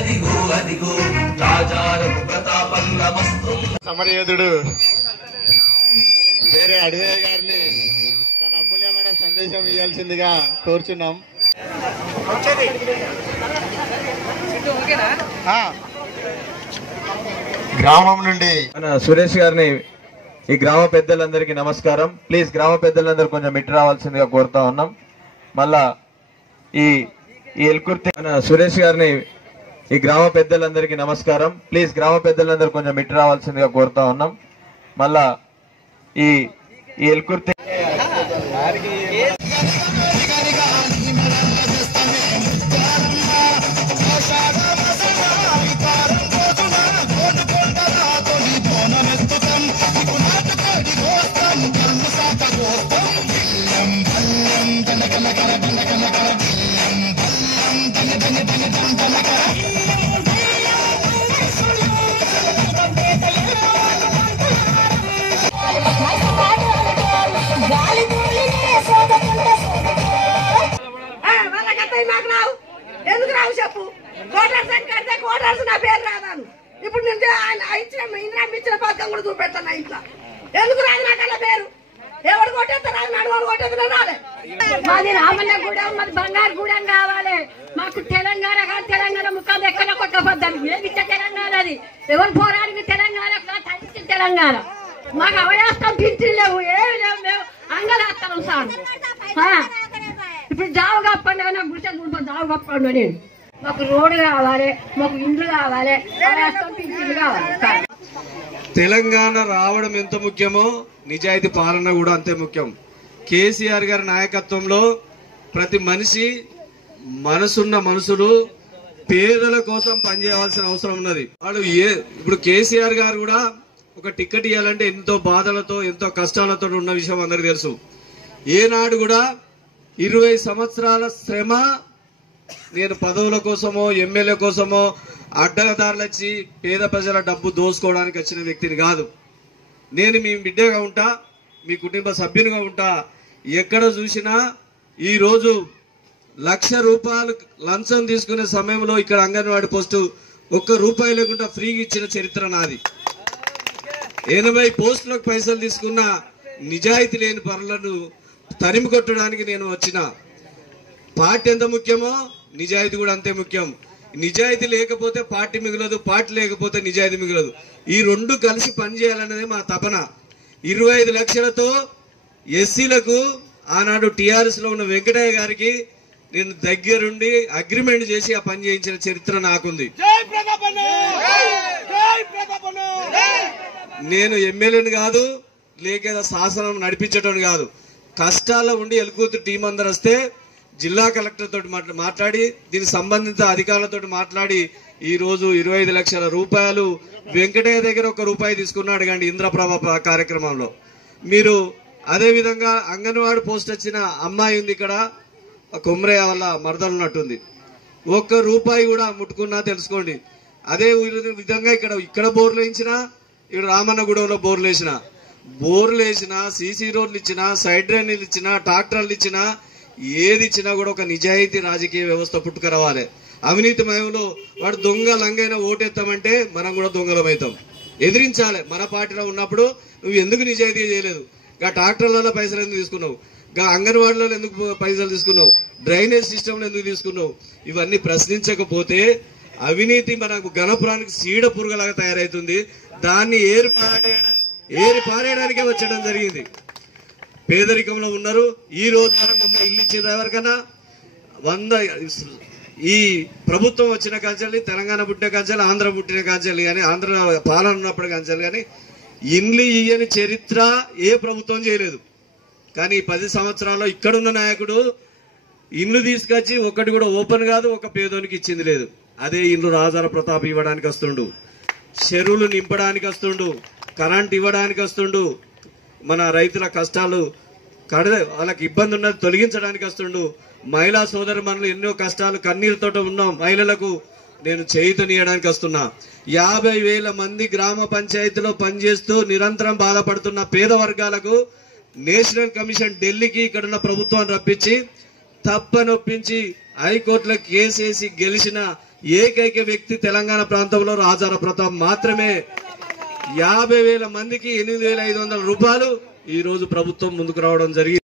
అదిగో ప్రతాపంగా సమరయోధుడు. వేరే అడవే గారిని తన అమూల్యమైన సందేశం ఇవ్వాల్సిందిగా కోరుచున్నాం. గ్రామం నుండి మన సురేష్ గారిని ఈ గ్రామ పెద్దలందరికీ నమస్కారం. ప్లీజ్ గ్రామ పెద్దలందరూ కొంచెం ఇటు రావాల్సిందిగా కోరుతా ఉన్నాం. మళ్ళా ఈ ఈ ఎల్కుర్తి మన సురేష్ గారిని ఈ గ్రామ పెద్దలందరికీ నమస్కారం. ప్లీజ్ గ్రామ పెద్దలందరూ కొంచెం ఇటు రావాల్సిందిగా కోరుతా ఉన్నాం. మళ్ళా ఈ ఈ ఎల్కుర్తి వాళ్ళకత్తయి మాకు రావు ఎందుకు రావు చెప్పు? కోటర్స్ అని కడితే కోటర్స్ నా పేరు రాదాను. ఇప్పుడు నేను ఆయన ఇచ్చిన ఇందిరా ఇచ్చిన పథకం కూడా చూపెడతాను నా ఇంట్లో. ఎందుకు రాదు నాకు అలా పేరు? ఎవడు కొట్టేస్తారు రాదు నడువాడు కొట్టేస్తారు రాలే. మాది రామన్నగూడెం మాది బంగారుగూడెం కావాలి. మాకు తెలంగాణ కాదు తెలంగాణ ముఖం ఎక్కడ కొట్టబద్దాం? మేము ఇచ్చే తెలంగాణ అది? ఎవరు పోరాడిన తెలంగాణ? తెలంగాణ. మాకు అవయాస్తం పింఛన్ లేవు ఏమి లేవు మేము అంగలాస్తాం సార్. ఇప్పుడు జావు కప్పండి అన్న గుడిసె చూడబో జావు కప్పండి నేను మాకు రోడ్డు కావాలి మాకు ఇండ్లు కావాలి కావాలి. తెలంగాణ రావడం ఎంత ముఖ్యమో నిజాయితీ పాలన కూడా అంతే ముఖ్యం. కేసీఆర్ గారి నాయకత్వంలో ప్రతి మనిషి మనసున్న మనుషులు పేదల కోసం పనిచేయవలసిన అవసరం ఉన్నది. వాళ్ళు ఏ ఇప్పుడు కేసీఆర్ గారు కూడా ఒక టికెట్ ఇవ్వాలంటే ఎంతో బాధలతో ఎంతో కష్టాలతో ఉన్న విషయం అందరికి తెలుసు. ఏనాడు కూడా ఇరవై సంవత్సరాల శ్రమ నేను పదవుల కోసమో ఎమ్మెల్యే కోసమో అడ్డదారులు వచ్చి పేద ప్రజల డబ్బు దోసుకోవడానికి వచ్చిన వ్యక్తిని కాదు. నేను మీ బిడ్డగా ఉంటా మీ కుటుంబ సభ్యునిగా ఉంటా. ఎక్కడ చూసినా ఈరోజు లక్ష రూపాయలు లంచం తీసుకునే సమయంలో ఇక్కడ అంగన్వాడి పోస్టు ఒక్క రూపాయి లేకుండా ఫ్రీగా ఇచ్చిన చరిత్ర నాది. ఎనభై పోస్టులకు పైసలు తీసుకున్న నిజాయితీ లేని పనులను తరిమి కొట్టడానికి నేను వచ్చిన పార్టీ ఎంత ముఖ్యమో నిజాయితీ కూడా అంతే ముఖ్యం. నిజాయితీ లేకపోతే పార్టీ మిగలదు పార్టీ లేకపోతే నిజాయితీ మిగలదు. ఈ రెండు కలిసి పనిచేయాలనేది మా తపన. ఇరవై ఐదు లక్షలతో ఎస్సీలకు ఆనాడు టిఆర్ఎస్లో ఉన్న వెంకటయ్య గారికి నేను దగ్గరుండి అగ్రిమెంట్ చేసి ఆ పని చేయించిన చరిత్ర నాకుంది. నేను ఎమ్మెల్యేని కాదు లేక శాసనం నడిపించడం కాదు. కష్టాల్లో ఉండి ఎలుకూతు టీం అందరు వస్తే జిల్లా కలెక్టర్ తోటి మాట్లాడి దీనికి సంబంధిత అధికారులతో మాట్లాడి ఈ రోజు ఇరవై ఐదు లక్షల రూపాయలు వెంకటయ్య దగ్గర ఒక రూపాయి తీసుకున్నాడు కానీ ఇంద్రప్రభ కార్యక్రమంలో. మీరు అదే విధంగా అంగన్వాడి పోస్ట్ వచ్చిన అమ్మాయి ఉంది ఇక్కడ కొమరయ్య వల్ల మరదలు ఉన్నట్టుంది ఒక్క రూపాయి కూడా ముట్టుకున్నా తెలుసుకోండి. అదే విధంగా ఇక్కడ ఇక్కడ బోర్లు వేయించినా ఇక్కడ రామన్నగూడెంలో బోర్లు వేసినా బోర్లు వేసినా సీసీ రోడ్లు ఇచ్చినా సైడ్ డ్రైన్లు ఇచ్చినా ట్రాక్టర్లు ఇచ్చినా ఏది ఇచ్చినా కూడా ఒక నిజాయితీ రాజకీయ వ్యవస్థ పుట్టుకురావాలి. అవినీతి మయంలో వాడు దొంగ లంగైన ఓటేస్తామంటే మనం కూడా దొంగలమవుతాం ఎదిరించాలి. మన పార్టీలో ఉన్నప్పుడు నువ్వు ఎందుకు నిజాయితీ చేయలేదు? గా ట్రాక్టర్లలో పైసలు ఎందుకు తీసుకున్నావు? గా అంగన్వాడీలలో ఎందుకు పైసలు తీసుకున్నావు? డ్రైనేజ్ సిస్టంలో ఎందుకు తీసుకున్నావు? ఇవన్నీ ప్రశ్నించకపోతే అవినీతి మనకు గణపురానికి సీడ పురుగులాగా తయారవుతుంది దాన్ని ఏర్పాటు ఏరి పారేయడానికే వచ్చడం జరిగింది. పేదరికంలో ఉన్నారు. ఈ రోజు వరకు ఒక ఇల్లు ఇచ్చిన ఎవరికైనా వంద ఈ ప్రభుత్వం వచ్చిన కాంచాలి తెలంగాణ పుట్టిన కాంచాలి ఆంధ్ర పుట్టిన కాంచాలి కానీ ఆంధ్ర పాలన ఉన్నప్పుడు కాంచాలి కానీ ఇండ్లు ఇయ్యని చరిత్ర ఏ ప్రభుత్వం చేయలేదు. కానీ పది సంవత్సరాల్లో ఇక్కడున్న నాయకుడు ఇల్లు తీసుకొచ్చి ఒక్కటి కూడా ఓపెన్ కాదు ఒక పేదోనికి ఇచ్చింది లేదు. అదే ఇల్లు రాజాల ప్రతాప్ ఇవ్వడానికి వస్తుండు. చెరువులు నింపడానికి వస్తుండు. కరెంట్ ఇవ్వడానికి వస్తుండు. మన రైతుల కష్టాలు కడ వాళ్ళకి ఇబ్బంది ఉన్నది తొలగించడానికి వస్తుండు. మహిళా సోదరు మనలు ఎన్నో కష్టాలు కన్నీరుతో ఉన్న మహిళలకు నేను చేయుతనియడానికి వస్తున్నా. యాభై వేల మంది గ్రామ పంచాయతీలో పనిచేస్తూ నిరంతరం బాధపడుతున్న పేద వర్గాలకు నేషనల్ కమిషన్ ఢిల్లీకి ఇక్కడున్న ప్రభుత్వాన్ని రప్పించి తప్పనొప్పించి హైకోర్టులో కేసేసి గెలిచిన ఏకైక వ్యక్తి తెలంగాణ ప్రాంతంలో రాజార ప్రతాప్ మాత్రమే. యాభై వేల మందికి ఎనిమిది వేల ఐదు వందల రూపాయలు ఈ రోజు ప్రభుత్వం ముందుకు రావడం జరిగింది.